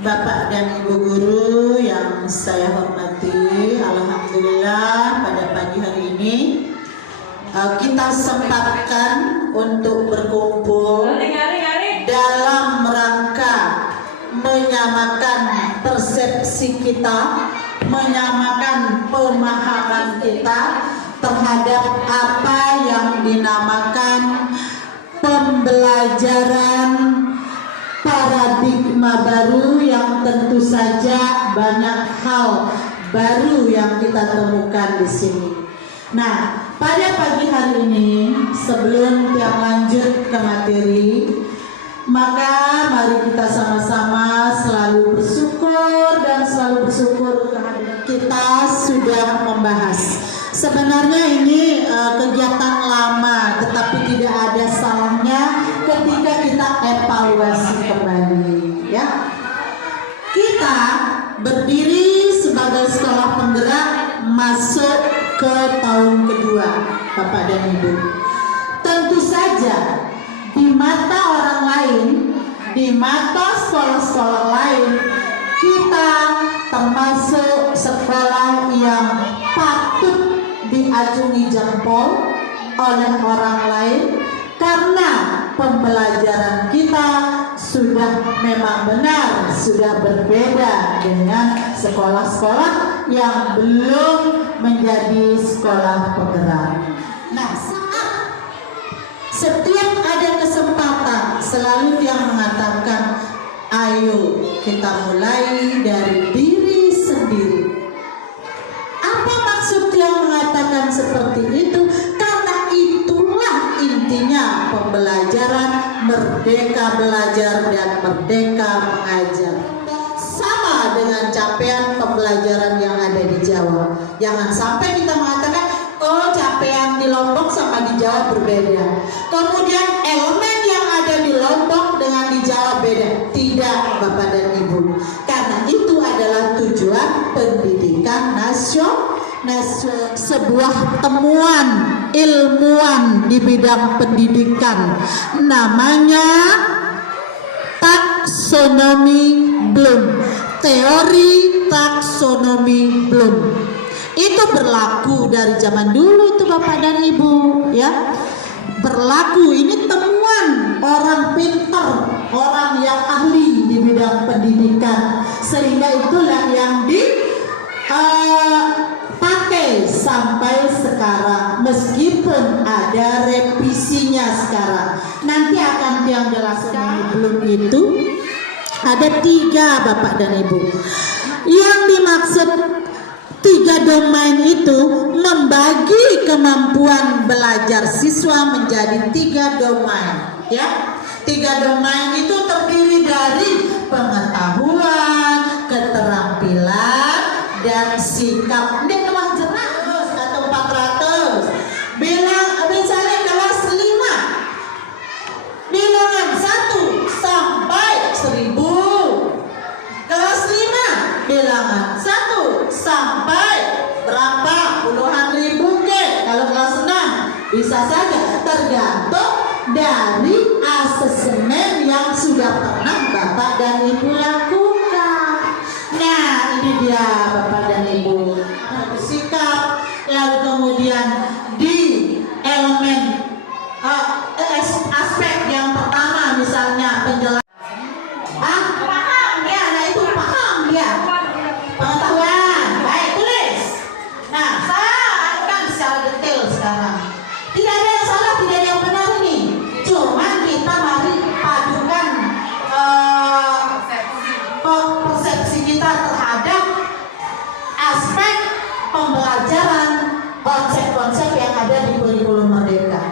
Bapak dan Ibu guru yang saya hormati, alhamdulillah pada pagi hari ini kita sempatkan untuk berkumpul dalam rangka menyamakan persepsi kita, menyamakan pemahaman kita terhadap apa yang dinamakan pembelajaran paradigma baru yang tentu saja banyak hal baru yang kita temukan di sini. Nah, pada pagi hari ini sebelum kita lanjut ke materi, maka mari kita sama-sama selalu bersyukur dan selalu bersyukur kehadiran kita sudah membahas. Sebenarnya ini kegiatan lama, tetapi tidak ada salahnya ketika kita evaluasi kembali, ya. Kita berdiri sebagai sekolah penggerak masuk ke tahun kedua, Bapak dan Ibu. Tentu saja di mata orang lain, di mata sekolah-sekolah lain, kita termasuk sekolah yang patut diacungi jempol oleh orang lain karena pembelajaran kita sudah memang benar, sudah berbeda dengan sekolah-sekolah yang belum menjadi sekolah penggerak. Nah, setiap ada kesempatan selalu yang mengatakan ayo kita mulai dari diri sendiri. Apa maksud yang mengatakan seperti itu? Karena itulah intinya pembelajaran, merdeka belajar dan merdeka mengajar. Sama dengan capaian pembelajaran yang ada di Jawa. Jangan sampai kita mengatakan oh capaian di Lombok sama di Jawa berbeda. Kemudian elemen yang ada di Lombok dengan di Jawa beda. Tidak, Bapak dan Ibu. Karena itu adalah tujuan pendidikan nasional. Sebuah temuan ilmuwan di bidang pendidikan namanya taksonomi Bloom, teori taksonomi Bloom. Itu berlaku dari zaman dulu itu Bapak dan Ibu, ya. Berlaku, ini temuan orang pintar, orang yang ahli di bidang pendidikan, sehingga itulah yang dipakai sampai sekarang, meskipun ada revisinya sekarang. Nanti akan yang jelaskan belum itu ada 3 Bapak dan Ibu. Yang dimaksud 3 domain itu membagi kemampuan belajar siswa menjadi 3 domain, ya. 3 domain itu terdiri dari pengetahuan, keterampilan, dan sikap. Ini kelas jelas atau 400. Misalnya kelas 5, bilangan 1 sampai 1000. Kelas 5 bilangan 1 sampai berapa puluhan ribu ke. Kalau kelas 6 bisa saja, tergantung dari asesmen yang sudah pernah Bapak dan Ibu lakukan. Nah, ini dia Bapak dan Ibu. Bersikap, lalu kemudian di elemen aspek yang pertama misalnya penjelasan. Paham ya, nah itu paham ya. Pengetahuan, baik, tulis. Nah, saya akan secara detail sekarang. Tidak ada yang salah, tidak ada yang benar ini. Cuman kita mari padukan persepsi kita terhadap aspek pembelajaran, konsep-konsep yang ada di kurikulum Merdeka.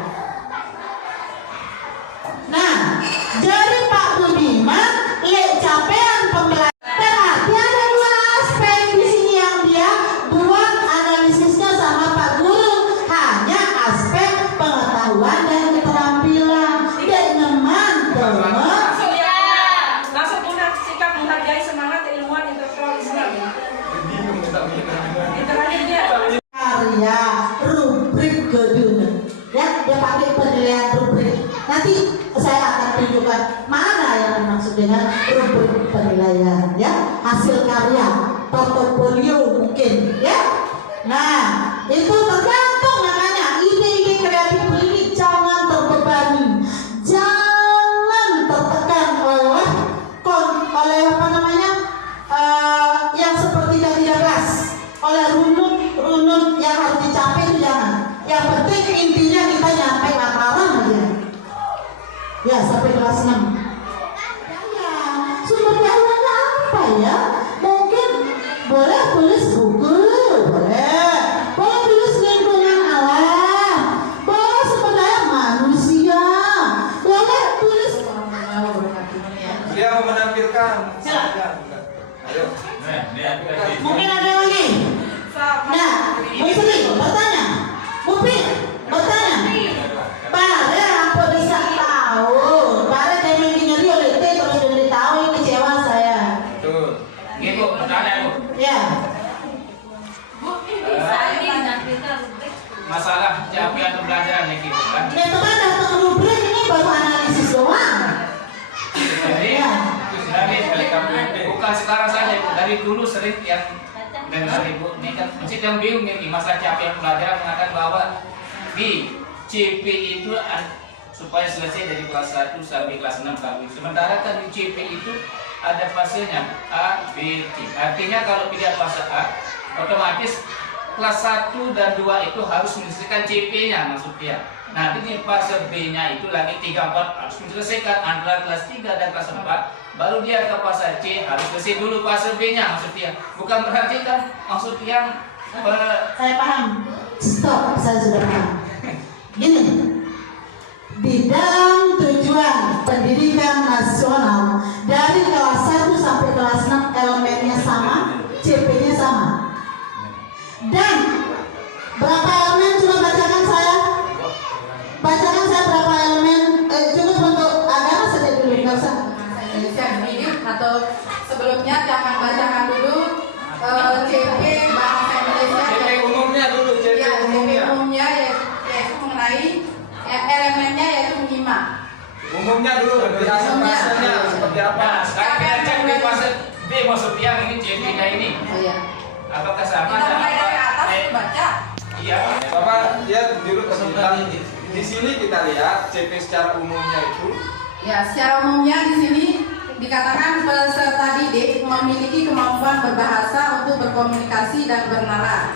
Nah, jadi Pak Budiman, capaian pembelajaran. Berarti ada 2 aspek di sini yang dia buat analisisnya sama Pak Guru. Hanya aspek pengetahuan dan keterampilan. Dan teman-teman langsung punya sikap menghargai semangat ilmuwan intelektualisme. Karya rubrik kedua, ya, dia pakai penilaian rubrik. Nanti saya akan tunjukkan mana yang dimaksud dengan rubrik penilaian ya, hasil karya, portofolio mungkin ya. Nah, itu tergantung, makanya ide-ide kreatif ini jangan terbebani, jangan tertekan oleh apa namanya yang seperti tadi jelas, oleh runut yang harus dicapai itu jangan. Yang penting intinya kita nyampe hataran aja. Ya sampai kelas 6. Ya, sumber dayanya apa ya? Mungkin boleh tulis buku, boleh tulis lingkungan alam, boleh sumber daya manusia, boleh tulis. Dia mau menampilkan. Silakan. Ayo. Mungkin ada lagi. Nah, Bu Sri bertanya, Upin bertanya, Bare apa bisa tahu? Bare tanya nyeri oleh teh terus jadi tahu ini kecewa saya. Betul. Ini Bu, pertanyaan Bu. Ya. Masalah capaian pembelajaran yang gitu kan. Ya teman datang rubrik ini baru analisis doang. Jadi, Ya. bukan sekarang saja Bu, dari dulu sering yang dengar Ibu ini kan masih yang bingung nih masalah capaian pembelajaran mengatakan bahwa di CP itu supaya selesai dari kelas 1 sampai kelas 6 kami. Sementara kan di CP itu ada fasenya A, B, C. Artinya kalau tidak fase A, otomatis kelas 1 dan 2 itu harus menyelesaikan CP-nya maksudnya. Nanti di fase B-nya itu lagi 3, 4 harus menyelesaikan antara kelas 3 dan kelas 4. Baru dia ke fase C harus selesai dulu fase B-nya maksudnya. Bukan berarti kan maksud yang Saya paham. Stop, saya sudah paham. Gini, di dalam tujuan pendidikan nasional dari kelas 1 sampai kelas 6 elemennya sama, CP-nya sama. Dan berapa elemen coba bacakan saya? Bacakan saya berapa elemen? Cukup untuk agama saja dulu, nggak usah. Atau sebelumnya jangan bacakan dulu CP bahasa Indonesia. CP umumnya dulu, CP Ya, CP umumnya. umumnya yaitu mengenai elemennya yaitu 5. Umumnya dulu, bahasa-bahasanya seperti apa? Nah, sekarang kita cek di fase B maksudnya ini CP-nya ini. Oh ya. Apakah sama Kita mulai dari atas Eh, baca. Iya. Bapak lihat dulu kesimpulan. Di sini kita lihat CP secara umumnya itu Ya, secara umumnya di sini dikatakan peserta didik memiliki kemampuan berbahasa untuk berkomunikasi dan bernalar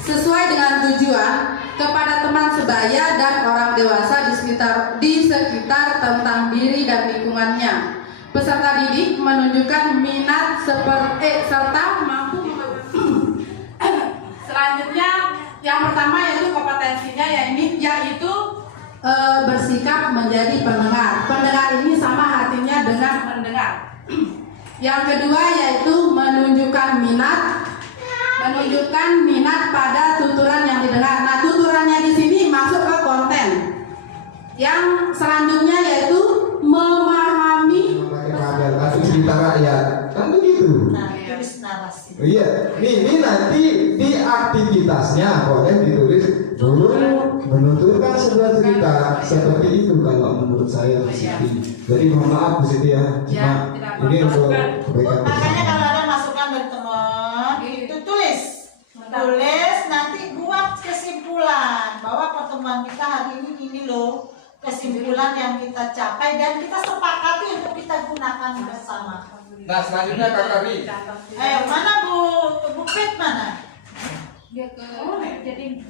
sesuai dengan tujuan kepada teman sebaya dan orang dewasa di sekitar tentang diri dan lingkungannya. Peserta didik menunjukkan minat serta mampu selanjutnya yang pertama yaitu kompetensinya yaitu bersikap menjadi pendengar. Pendengar ini sama artinya dengan mendengar. Yang kedua yaitu menunjukkan minat pada tuturan yang didengar. Nah, tuturannya di sini masuk ke konten. Yang selanjutnya yaitu memahami atau cerita rakyat, kan begitu. Nah, tulis narasi. Oh iya, ini nanti di aktivitasnya boleh ditulis dulu menuturkan sebuah cerita seperti itu kalau menurut saya Bu Siti. Jadi mohon maaf Bu Siti ya, cuma ini untuk kebaikan Makanya bersama. kalau ada masukan dari teman, itu tulis, nanti buat kesimpulan bahwa pertemuan kita hari ini loh kesimpulan yang kita capai dan kita sepakati untuk kita gunakan bersama. Nah, selanjutnya Kak Kari. Mana Bu Pit mana? dia ke jadi